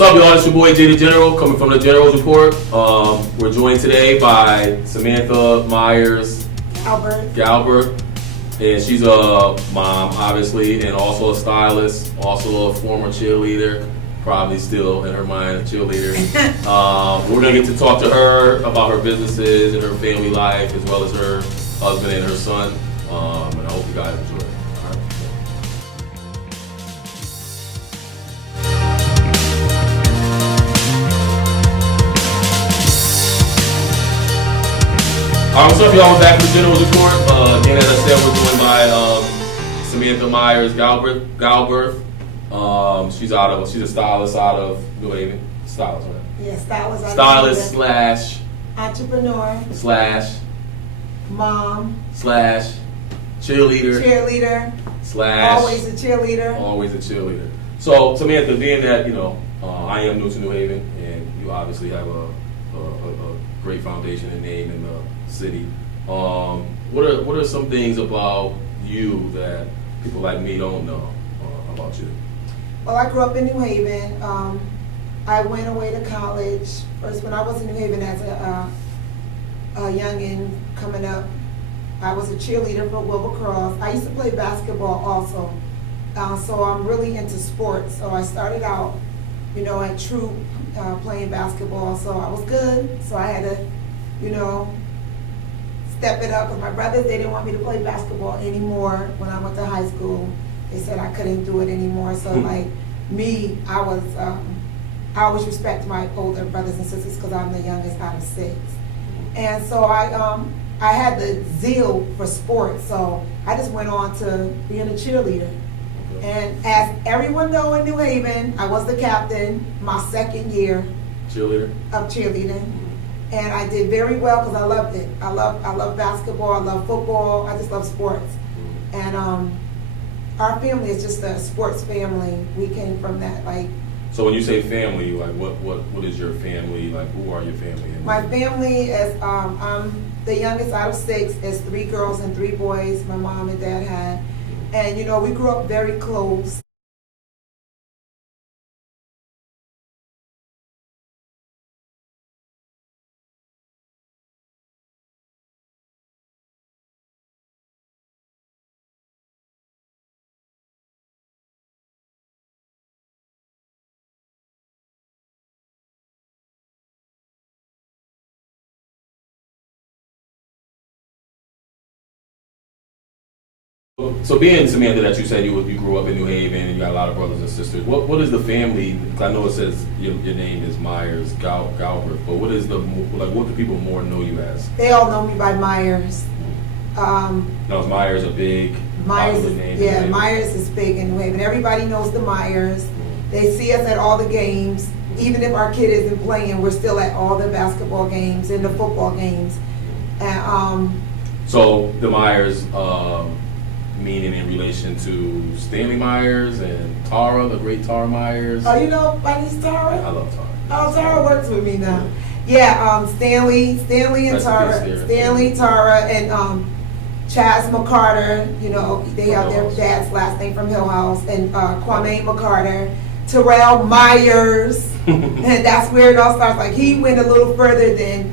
What's up, y'all? It's your boy Jay the General, coming from the General's Report. We're joined today by Samantha Myers-Galberth, and she's a mom, obviously, and also a stylist, also a former cheerleader, probably still in her mind a cheerleader. We're gonna get to talk to her about her businesses and her family life, as well as her husband and her son. And I hope you guys enjoy it. What's up, y'all? We're back with the General's Report. Again, as I said, we're joined by Samantha Myers-Galberth. She's a stylist out of New Haven. Stylist, right? Yeah, stylist. Stylist slash entrepreneur slash mom slash cheerleader slash always a cheerleader. So, Samantha, being that I am new to New Haven, and you obviously have a great foundation and name in the city. What are some things about you that people like me don't know about you? Well, I grew up in New Haven. I went away to college. First, when I was in New Haven as a youngin' coming up, I was a cheerleader for Wilbur Cross. I used to play basketball also. So I'm really into sports. So I started out, at Troop playing basketball. So I was good. So I had to, step it up, because my brothers, they didn't want me to play basketball anymore when I went to high school. They said I couldn't do it anymore. So like me, I always respect my older brothers and sisters because I'm the youngest out of 6. And so I had the zeal for sports, so I just went on to being a cheerleader. And as everyone knows in New Haven, I was the captain my second year of cheerleading. And I did very well because I loved it. I love basketball, I love football, I just love sports. And our family is just a sports family. We came from that. So when you say family, what is your family? Like, who are your family? My family is, I'm the youngest out of 6. It's 3 girls and 3 boys my mom and dad had. And we grew up very close. So being Samantha, that you said you grew up in New Haven and you got a lot of brothers and sisters. What is the family? Because I know it says your name is Myers-Galberth, but what is what do people more know you as? They all know me by Myers. Now is Myers a big popular name? Yeah, Myers is big in New Haven. Everybody knows the Myers. They see us at all the games. Even if our kid isn't playing, we're still at all the basketball games and the football games. And so the Myers. Meaning in relation to Stanley Myers and Tara, the great Tara Myers. Oh, my niece Tara? Yeah, I love Tara. Oh, Tara works with me now. Yeah, Stanley and Tara. Stanley, Tara, and Chaz McCarter, they have their dad's last name from Hill House, and Kwame McCarter, Terrell Myers, and that's where it all starts. Like, he went a little further than,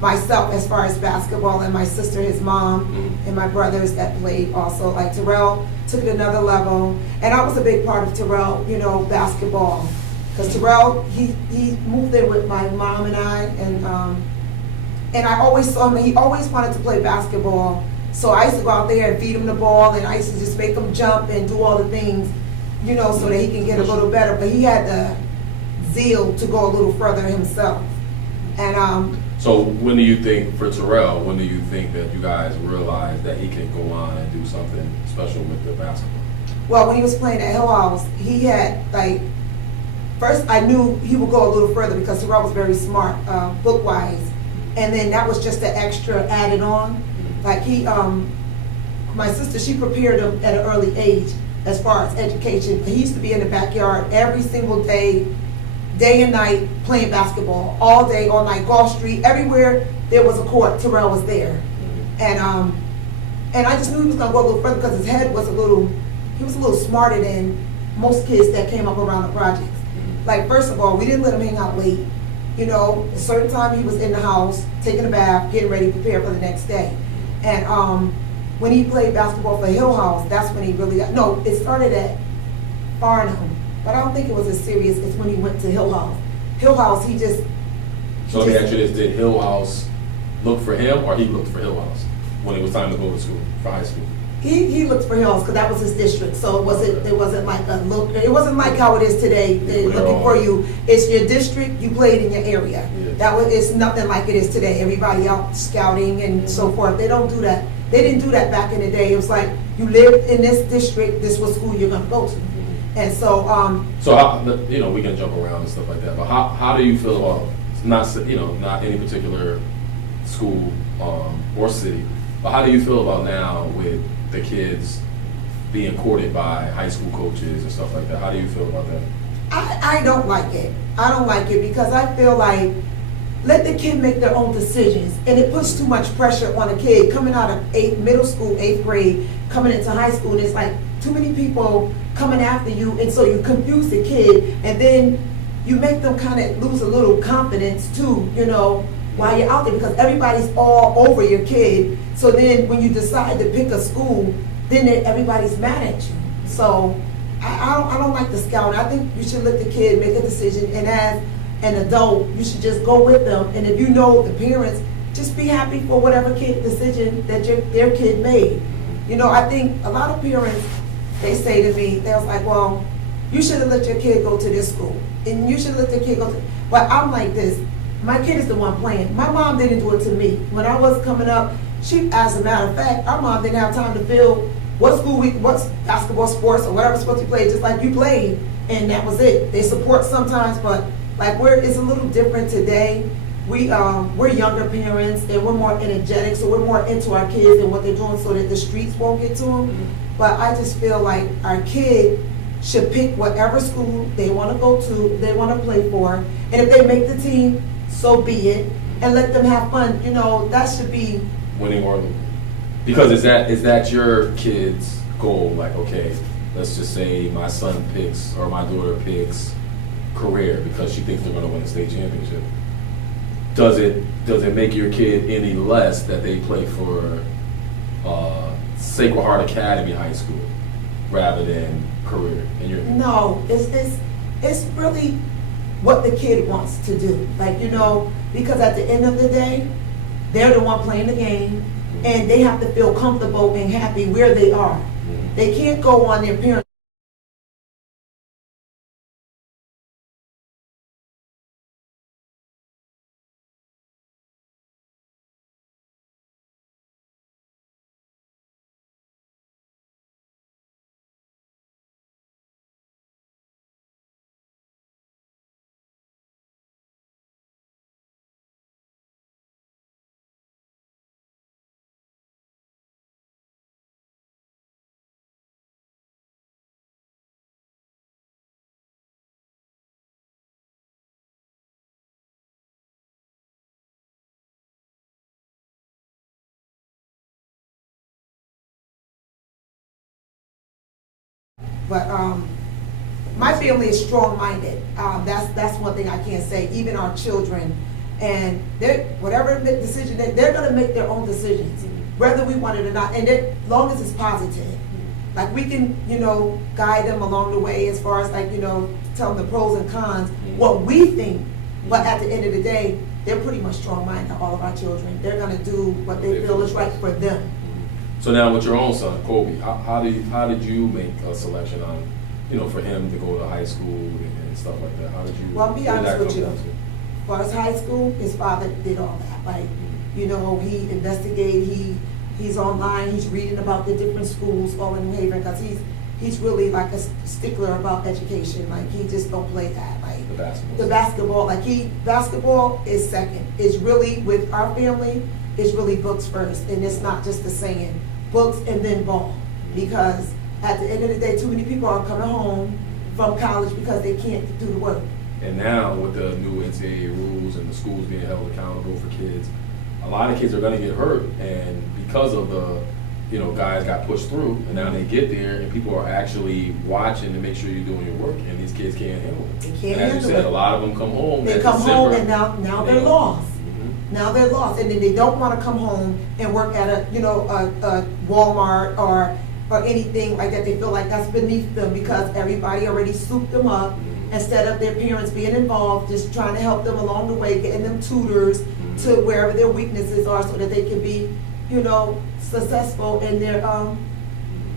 myself as far as basketball, and my sister, his mom, and my brothers that played also. Like, Terrell took it another level, and I was a big part of Terrell, basketball, because Terrell, he moved in with my mom and I, and I always saw him. He always wanted to play basketball, so I used to go out there and feed him the ball, and I used to just make him jump and do all the things, so that he can get a little better. But he had the zeal to go a little further himself, and So when do you think, for Terrell, when do you think that you guys realized that he can go on and do something special with the basketball? Well, when he was playing at Hill House, he had, first I knew he would go a little further because Terrell was very smart, book-wise. And then that was just the extra added on. Like, my sister, she prepared him at an early age as far as education. He used to be in the backyard every single day and night, playing basketball, all day, all night, Gulf Street, everywhere there was a court, Terrell was there. And I just knew he was gonna go a little further because his head was he was a little smarter than most kids that came up around the projects. Like, first of all, we didn't let him hang out late. You know, a certain time he was in the house, taking a bath, getting ready, prepared for the next day. And when he played basketball for Hill House, that's when he really got, no, it started at Farnham, but I don't think it was as serious as when he went to Hill House. Hill House, he just... So let me ask you this, did Hill House look for him, or he looked for Hill House when it was time to go to school, for high school? He looked for Hill House because that was his district, so it wasn't like a look, it wasn't like how it is today, they're looking for you. It's your district, you played in your area. Yeah. It's nothing like it is today, everybody out scouting and so forth. They don't do that. They didn't do that back in the day. It was like, you lived in this district, this was school you're gonna go to. And so, so how, you know, we can jump around and stuff like that, but how do you feel about, not any particular school or city, but how do you feel about now with the kids being courted by high school coaches and stuff like that? How do you feel about that? I don't like it. I don't like it because I feel like, let the kid make their own decisions, and it puts too much pressure on a kid coming out of middle school, 8th grade, coming into high school, and it's like too many people coming after you, and so you confuse the kid, and then you make them kind of lose a little confidence too, you know, while you're out there, because everybody's all over your kid. So then when you decide to pick a school, then everybody's mad at you. So I don't like the scouting. I think you should let the kid make a decision, and as an adult, you should just go with them. And if you know the parents, just be happy for whatever kid decision that their kid made. You know, I think a lot of parents, they say to me, they was like, well, you should have let your kid go to this school, and you should let the kid go to, but I'm like this, my kid is the one playing. My mom didn't do it to me. When I was coming up, as a matter of fact, our mom didn't have time to fill what school what's basketball, sports, or whatever sports you played, just like you played, and that was it. They support sometimes, but like it's a little different today. We're younger parents, and we're more energetic, so we're more into our kids and what they're doing so that the streets won't get to them. Mm-hmm. But I just feel like our kid should pick whatever school they want to go to, they want to play for, and if they make the team, so be it, and let them have fun. You know, that should be winning or losing. Because is that your kid's goal? Like, okay, let's just say my son picks or my daughter picks career because she thinks they're going to win the state championship. Does it make your kid any less that they play for Sacred Heart Academy High School rather than career? No, it's really what the kid wants to do. Like, you know, because at the end of the day, they're the one playing the game, and they have to feel comfortable and happy where they are. Mm-hmm. They can't go on their parents' But my family is strong-minded. That's one thing I can't say. Even our children, and whatever decision they're going to make their own decisions, whether we want it or not, and as long as it's positive. Like, we can, you know, guide them along the way as far as, like, you know, tell them the pros and cons, what we think. But at the end of the day, they're pretty much strong-minded, all of our children. They're going to do what they feel is right for them. So now with your own son, Kobe, how did you make a selection on, you know, for him to go to high school and stuff like that? How did you? Well, I'll be honest with you. As far as high school, his father did all that. Like, you know, he investigated, he's online, he's reading about the different schools all in New Haven, because he's really like a stickler about education. Like, he just don't play that. Like the basketball, basketball is second. It's really, with our family, it's really books first, and it's not just the saying, books and then ball. Because at the end of the day, too many people are coming home from college because they can't do the work. And now with the new NCAA rules and the schools being held accountable for kids, a lot of kids are going to get hurt, and because of the you know, guys got pushed through, and now they get there, and people are actually watching to make sure you're doing your work, and these kids can't handle it. They can't and as you handle said, it. a lot of them come home. They at come home December, and now they're lost. Now they're lost, and then they don't want to come home and work at a Walmart or anything like that. They feel like that's beneath them because everybody already souped them up. Instead of their parents being involved, just trying to help them along the way, getting them tutors to wherever their weaknesses are, so that they can be, you know, successful in their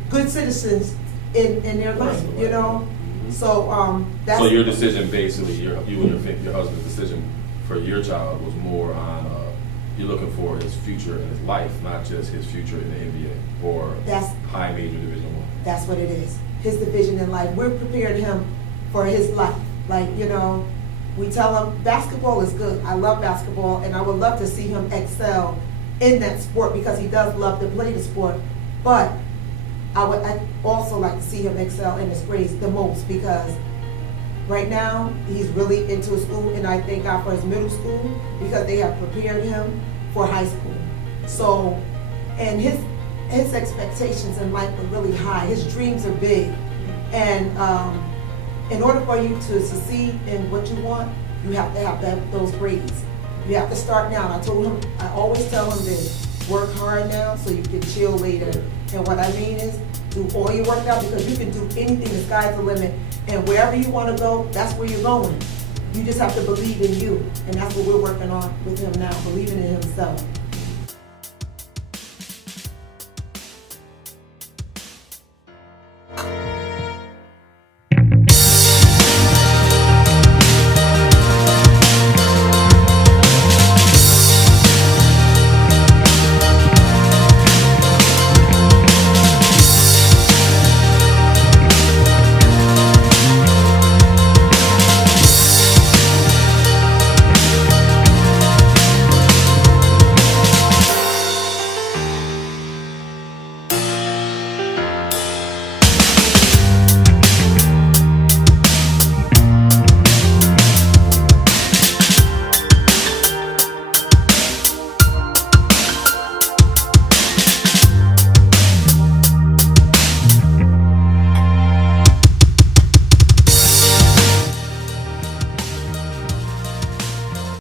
good citizens in their life. You know, so that's. So your decision, basically, you and your husband's decision for your child was more on you're looking for his future in his life, not just his future in the NBA or high major Division I. That's what it is. His division in life. We're preparing him for his life. Like, you know, we tell him basketball is good. I love basketball, and I would love to see him excel in that sport because he does love to play the sport. But I'd also like to see him excel in his grades the most, because right now he's really into school, and I thank God for his middle school because they have prepared him for high school. So, and his expectations in life are really high. His dreams are big, and in order for you to succeed in what you want, you have to have those grades. You have to start now. And I always tell him this: work hard now so you can chill later. And what I mean is, do all your work now, because you can do anything. The sky's the limit, and wherever you want to go, that's where you're going. You just have to believe in you, and that's what we're working on with him now, believing in himself.